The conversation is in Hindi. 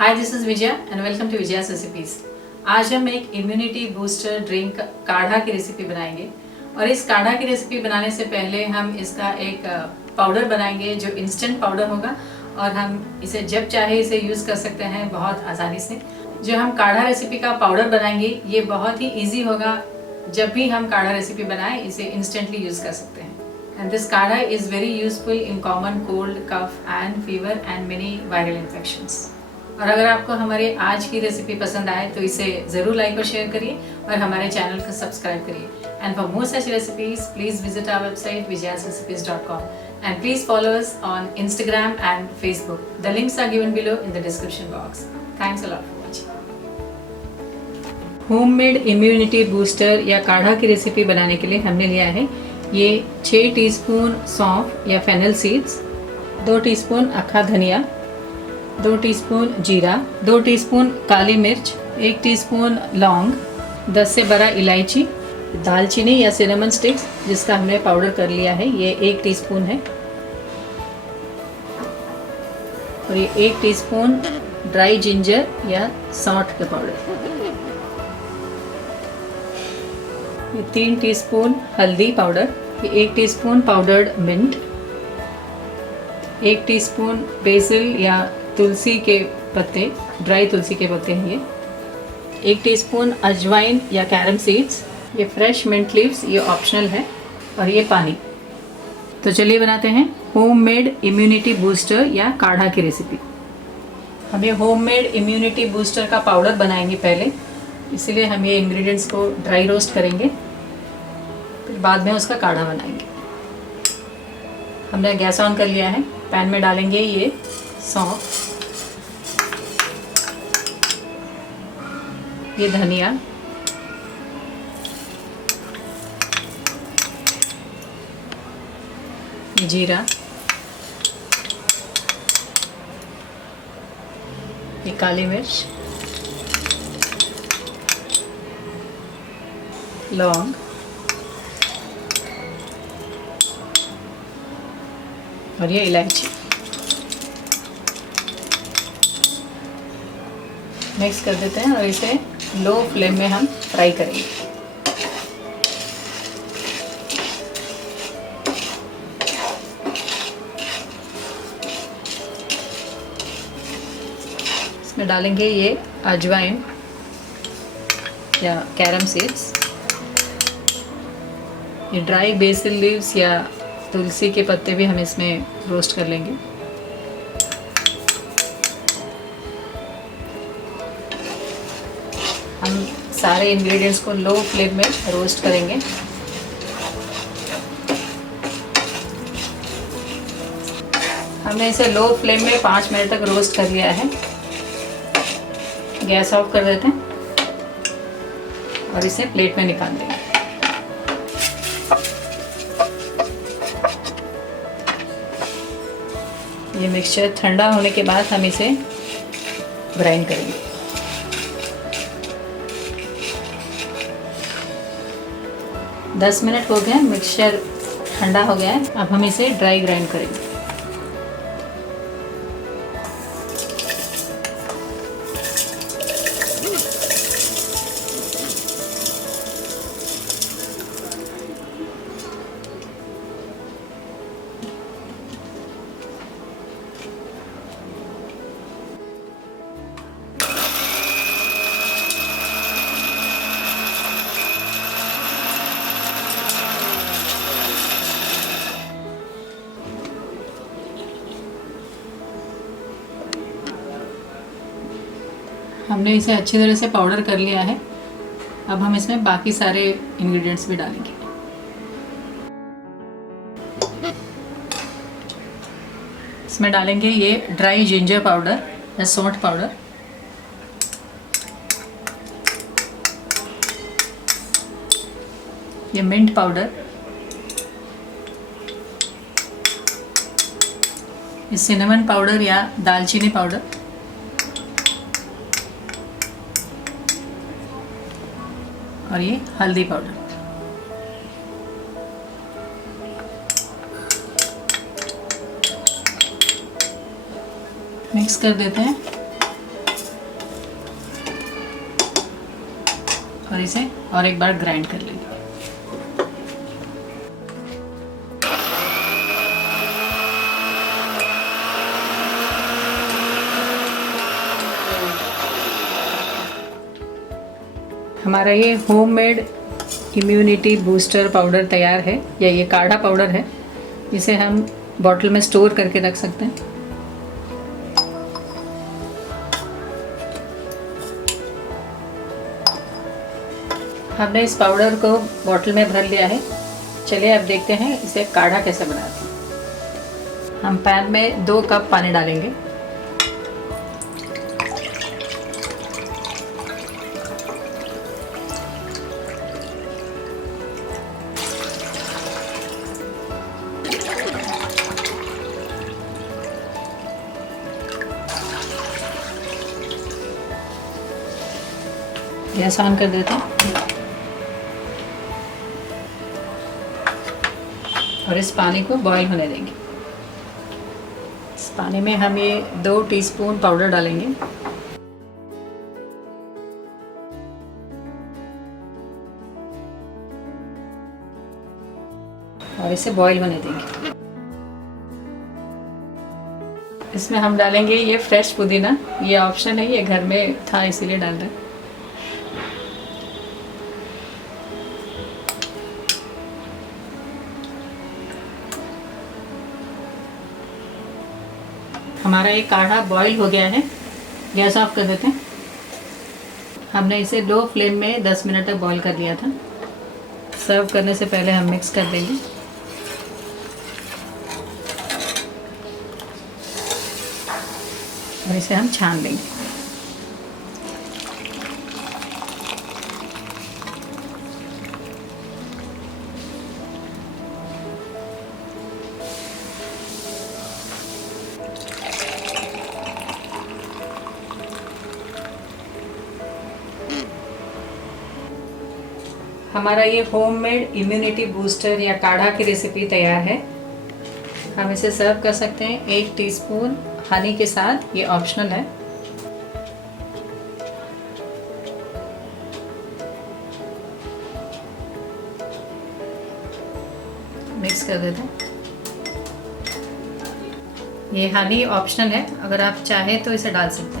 Hi, this is Vijaya and welcome to Vijaya's recipes. आज हम एक इम्यूनिटी बूस्टर ड्रिंक काढ़ा की रेसिपी बनाएंगे और इस काढ़ा की रेसिपी बनाने से पहले हम इसका एक पाउडर बनाएंगे जो इंस्टेंट पाउडर होगा और हम इसे जब चाहे इसे यूज़ कर सकते हैं बहुत आसानी से। जो हम काढ़ा रेसिपी का पाउडर बनाएंगे ये बहुत ही ईजी होगा, जब भी हम काढ़ा रेसिपी बनाएं इसे इंस्टेंटली यूज़ कर सकते हैं। And this kadha is very useful in common cold, cough and fever and many viral infections. और अगर आपको हमारे आज की रेसिपी पसंद आए तो इसे ज़रूर लाइक और शेयर करिए और हमारे चैनल को सब्सक्राइब करिए। And for more such recipes please visit our website vijayasrecipes.com and please follow us on Instagram and Facebook. The links are given below in the description box. Thanks a lot for watching. Homemade immunity booster या काढ़ा की रेसिपी बनाने के लिए हमने लिया है ये 6 टीस्पून सौंफ या फेनल सीड्स, 2 टीस्पून अक्खा धनिया, 2 टीस्पून जीरा, 2 टीस्पून काली मिर्च, 1 टीस्पून लौंग, 10 से 12 इलायची, दालचीनी या सिनेमन स्टिक्स जिसका हमने पाउडर कर लिया है ये 1 टीस्पून है और ये 1 टीस्पून ड्राई जिंजर या सौंठ का पाउडर, ये 3 टीस्पून हल्दी पाउडर, ये 1 teaspoon powdered mint, 1 teaspoon basil या तुलसी के पत्ते, ड्राई तुलसी के पत्ते हैं ये, 1 टीस्पून अजवाइन या कैरम सीड्स, ये फ्रेश मिंट लीव्स, ये ऑप्शनल है, और ये पानी। तो चलिए बनाते हैं होममेड इम्यूनिटी बूस्टर या काढ़ा की रेसिपी। हम ये होममेड इम्यूनिटी बूस्टर का पाउडर बनाएंगे पहले, इसलिए हम ये इंग्रेडिएंट्स को ड्राई रोस्ट करेंगे, फिर बाद में उसका काढ़ा बनाएंगे। हमने गैस ऑन कर लिया है, पैन में डालेंगे ये सौंफ, ये धनिया, जीरा, ये काली मिर्च, लौंग, और ये इलायची। मिक्स कर देते हैं और इसे लो फ्लेम में हम फ्राई करेंगे। इसमें डालेंगे ये अजवाइन या कैरम सीड्स, ये ड्राई बेसिल लीव्स या तुलसी के पत्ते भी हम इसमें रोस्ट कर लेंगे। हम सारे इंग्रेडिएंट्स को लो फ्लेम में रोस्ट करेंगे। हमने इसे लो फ्लेम में 5 मिनट तक रोस्ट कर लिया है। गैस ऑफ कर देते हैं और इसे प्लेट में निकाल देंगे। ये मिक्सचर ठंडा होने के बाद हम इसे ग्राइंड करेंगे। दस मिनट हो गए, मिक्सचर ठंडा हो गया है। अब हम इसे ड्राई ग्राइंड करेंगे। हमने इसे अच्छी तरह से पाउडर कर लिया है। अब हम इसमें बाकी सारे इंग्रेडिएंट्स भी डालेंगे। इसमें डालेंगे ये ड्राई जिंजर पाउडर या सौंठ पाउडर, ये मिंट पाउडर, ये सिनेमन पाउडर या दालचीनी पाउडर, और ये हल्दी पाउडर। मिक्स कर देते हैं। और इसे और एक बार ग्राइंड कर लेंगे। हमारा ये होममेड इम्यूनिटी बूस्टर पाउडर तैयार है, या ये काढ़ा पाउडर है। इसे हम बॉटल में स्टोर करके रख सकते हैं। हमने इस पाउडर को बॉटल में भर लिया है। चलिए अब देखते हैं इसे काढ़ा कैसे बनाते हैं। हम पैन में 2 कप पानी डालेंगे। गैस ऑन कर देते हैं और इस पानी को बॉईल होने देंगे। इस पानी में हम ये 2 टीस्पून पाउडर डालेंगे और इसे बॉईल होने देंगे। इसमें हम डालेंगे ये फ्रेश पुदीना। ये ऑप्शन है, ये घर में था इसीलिए डाल रहे हैं। हमारा ये काढ़ा बॉईल हो गया है। गैस ऑफ कर देते हैं। हमने इसे लो फ्लेम में 10 मिनट तक बॉईल कर लिया था। सर्व करने से पहले हम मिक्स कर देंगे। और इसे हम छान लेंगे। हमारा ये होममेड इम्यूनिटी बूस्टर या काढ़ा की रेसिपी तैयार है। हम इसे सर्व कर सकते हैं 1 टीस्पून हनी के साथ। ये ऑप्शनल है। मिक्स कर देते हैं। ये हनी ऑप्शनल है, अगर आप चाहें तो इसे डाल सकते हैं।